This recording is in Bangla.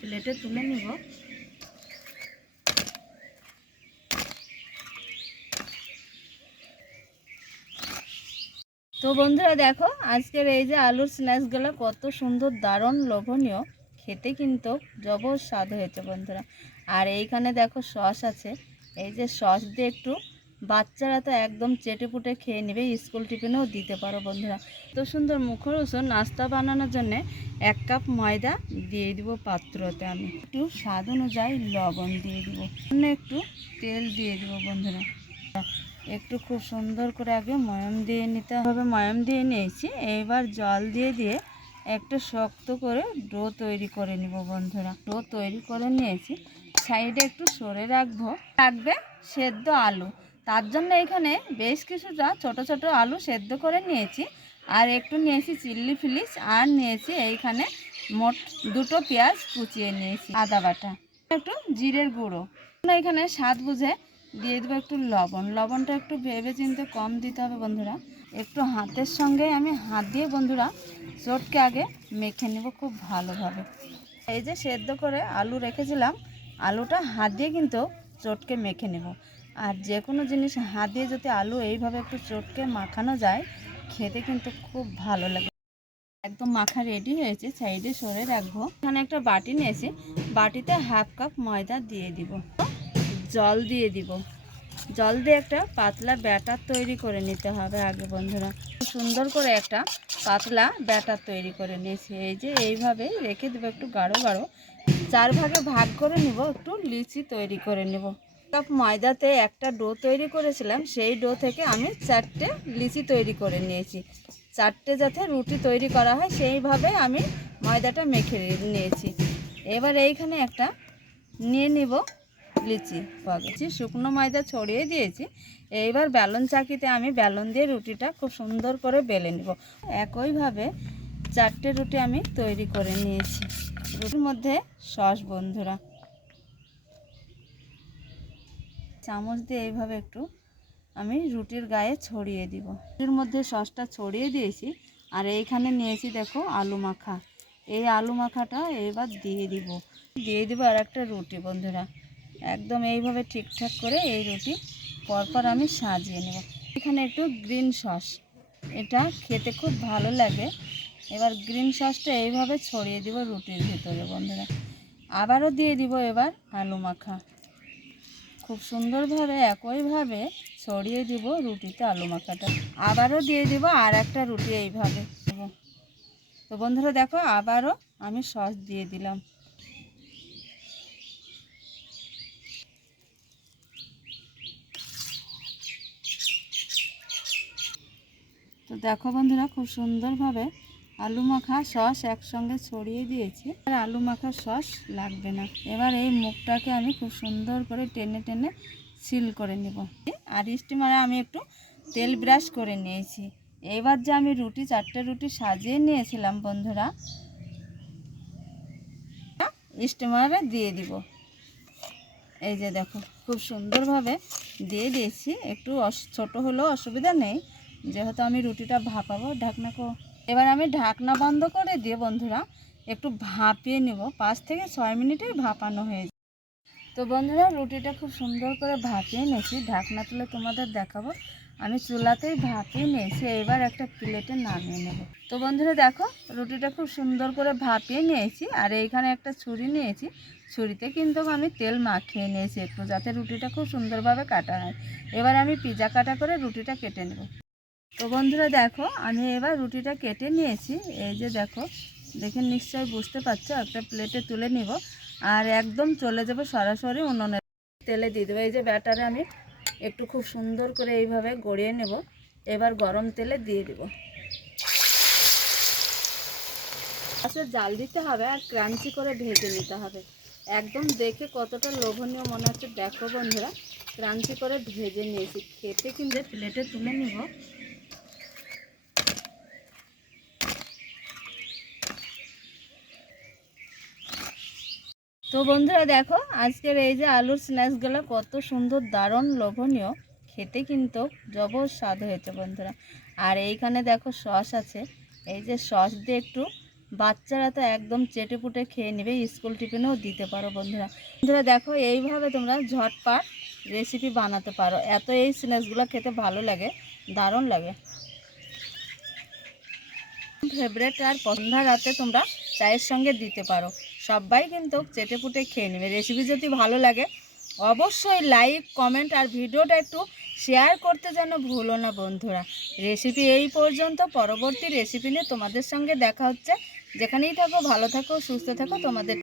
প্লেটে তুলে নিব। তো বন্ধুরা দেখো আজকের এই যে আলুর স্ন্যাক্সগুলো কত সুন্দর, দারুণ, লোভনীয়, খেতে কিন্তু জবর স্বাদ হয়েছে বন্ধুরা। আর এইখানে দেখো সস আছে, এই যে সস দিয়ে একটু বাচ্চারা তো একদম চেটেপুটে খেয়ে নেবে, স্কুল টিফিনেও দিতে পারো বন্ধুরা। তো সুন্দর মুখরোচক নাস্তা বানানোর জন্য 1 কাপ ময়দা দিয়ে দিব পাত্রতে। আমি একটু স্বাদ অনুযায়ী লবণ দিয়ে দিব, একটু তেল দিয়ে দিব বন্ধুরা। একটু খুব সুন্দর করে আগে ময়াম দিয়ে নিতে হবে। ময়াম দিয়ে নিয়েছি, এবার জল দিয়ে দিয়ে একটু শক্ত করে ডো তৈরি করে নিব বন্ধুরা। ডো তৈরি করে নিয়েছি, সাইডে একটু সরে রাখবে সেদ্ধ আলু। তার জন্য এখানে বেশ কিছুটা ছোট ছোট আলু সেদ্ধ করে নিয়েছি, আর একটু নিয়েছি চিল্লি ফ্লেক্স, আর নিয়েছি এইখানে মোট 2টো পেঁয়াজ কুচিয়ে নিয়েছি, আদা বাটা, একটু জিরের গুঁড়ো। এখানে স্বাদ বুঝে দিয়ে দেবো একটু লবণ। লবণটা একটু ভেবে চিন্তে কম দিতে হবে বন্ধুরা। একটু হাতের সঙ্গে আমি হাত দিয়ে বন্ধুরা চটকে আগে মেখে নেব খুব ভালোভাবে। এই যে সেদ্ধ করে আলু রেখেছিলাম, আলুটা হাত দিয়ে কিন্তু চটকে মেখে নেব। আর যে কোনো জিনিস হাত দিয়ে যদি আলু এইভাবে একটু চটকে মাখানো যায়, খেতে কিন্তু খুব ভালো লাগে। একদম মাখা রেডি হয়েছে, সাইডে সরে রাখবো। এখানে একটা বাটি নিয়েছি, বাটিতে 1/2 কাপ ময়দা দিয়ে দিব, জল দিয়ে দিব। জল দিয়ে একটা পাতলা ব্যাটার তৈরি করে নিতে হবে আগে বন্ধুরা। সুন্দর করে একটা পাতলা ব্যাটার তৈরি করে নিয়েছি। এই যে এইভাবে রেখে দেবো একটু গাঢ় গাঢ়। 4 ভাগে ভাগ করে নিব, একটু লিচি তৈরি করে নেব। কাপ ময়দাতে একটা ডো তৈরি করেছিলাম, সেই ডো থেকে আমি 4টে লিচি তৈরি করে নিয়েছি। 4টে যাতে রুটি তৈরি করা হয় সেইভাবে আমি ময়দাটা মেখে নিয়েছি। এবার এইখানে একটা নিয়ে নিব লিচি পাচ্ছি, শুকনো ময়দা ছড়িয়ে দিয়েছি। এইবার বেলন চাকিতে আমি বেলন দিয়ে রুটিটা খুব সুন্দর করে বেলে নেব। একইভাবে 4টে রুটি আমি তৈরি করে নিয়েছি। রুটির মধ্যে সস বন্ধুরা, চামচ দিয়ে এইভাবে একটু আমি রুটির গায়ে ছড়িয়ে দিব। রুটির মধ্যে সসটা ছড়িয়ে দিয়েছি, আর এইখানে নিয়েছি দেখো আলু মাখা। এই আলু মাখাটা এবার দিয়ে দিব আর একটা রুটি বন্ধুরা। একদম এইভাবে ঠিকঠাক করে এই রুটি পরপর আমি সাজিয়ে নেব। এখানে একটু গ্রিন সস, এটা খেতে খুব ভালো লাগে। এবার গ্রিন সসটা এইভাবে ছড়িয়ে দিব রুটির ভিতরে বন্ধুরা। আবারও দিয়ে দিব এবার আলু মাখা, খুব সুন্দরভাবে একইভাবে ছড়িয়ে দিব রুটিতে আলু মাখাটা। আবারও দিয়ে দিব আর একটা রুটি এইভাবে। তো বন্ধুরা দেখো আবারও আমি সস দিয়ে দিলাম। তো দেখো বন্ধুরা খুব সুন্দরভাবে আলু মাখা সস একসঙ্গে ছড়িয়ে দিয়েছি, আর আলু মাখা সস লাগবে না। এবার এই মুখটাকে আমি খুব সুন্দর করে টেনে টেনে সিল করে নেব। আর স্টিমারে আমি একটু তেল ব্রাশ করে নিয়েছি। এবার যে আমি 4টে রুটি সাজিয়ে নিয়েছিলাম বন্ধুরা, স্টিমারে দিয়ে দিব। এই যে দেখো খুব সুন্দরভাবে দিয়ে দিয়েছি। একটু ছোট হলেও অসুবিধা নেই, যেহেতু আমি রুটিটা ভাপাবো। এবার আমি ঢাকনা বন্ধ করে দিয়ে বন্ধুরা একটু ভাপিয়ে নেব। 5 থেকে 6 মিনিটেই ভাপানো হয়ে যায়। তো বন্ধুরা রুটিটা খুব সুন্দর করে ভাপিয়ে নিয়েছি, ঢাকনা তুলে তোমাদের দেখাবো। আমি চুলাতেই ভাপিয়ে নিয়েছি, এবার একটা প্লেটে নামিয়ে নেব। তো বন্ধুরা দেখো রুটিটা খুব সুন্দর করে ভাপিয়ে নিয়েছি, আর এইখানে একটা ছুরি নিয়েছি। ছুরিতে কিন্তু আমি তেল মাখিয়ে নিয়েছি একটু, যাতে রুটিটা খুব সুন্দরভাবে কাটা হয়। এবার আমি পিজা কাটা করে রুটিটা কেটে নেব। তো বন্ধুরা দেখো আমি এবার রুটিটা কেটে নিয়েছি। এই যে দেখো, দেখে নিশ্চয়ই বুঝতে পারছো। একটা প্লেটে তুলে নিব, আর একদম চলে যাবে সরাসরি উনুনে, তেলে দিয়ে দেবো। এই যে ব্যাটারে আমি একটু খুব সুন্দর করে এইভাবে গড়িয়ে নেব। এবার গরম তেলে দিয়ে দেব। আচ্ছা জাল দিতে হবে আর ক্রাঞ্চি করে ভেজে নিতে হবে। একদম দেখে কতটা লোভনীয় মনে হচ্ছে দেখো বন্ধুরা, ক্রাঞ্চি করে ভেজে নিয়েছি। খেতে কিন্তু প্লেটে তুলে নিব। তো বন্ধুরা দেখো আজকের এই যে আলুর স্ন্যাক্সগুলো কত সুন্দর, দারুণ, লোভনীয়, খেতে কিন্তু জবর স্বাদ হয়েছে বন্ধুরা। আর এইখানে দেখো সস আছে, এই যে সস দিয়ে একটু বাচ্চারা তো একদম চেটেপুটে খেয়ে নেবে, স্কুল টিফিনেও দিতে পারো বন্ধুরা। বন্ধুরা দেখো এইভাবে তোমরা ঝটপট রেসিপি বানাতে পারো, এত এই স্ন্যাক্সগুলো খেতে ভালো লাগে, দারুণ লাগে। ফেভারেট আর সন্ধ্যা রাতে তোমরা চায়ের সঙ্গে দিতে পারো, সবাই কিন্তু চেটেপুটে খেয়ে নেবে। রেসিপি যদি ভালো লাগে অবশ্যই লাইক কমেন্ট আর ভিডিওটা একটু শেয়ার করতে যেন ভুলো না বন্ধুরা। রেসিপি এই পর্যন্ত, পরবর্তী রেসিপি নিয়ে তোমাদের সঙ্গে দেখা হচ্ছে। যেখানেই থাকো ভালো থাকো, সুস্থ থাকো, তোমাদের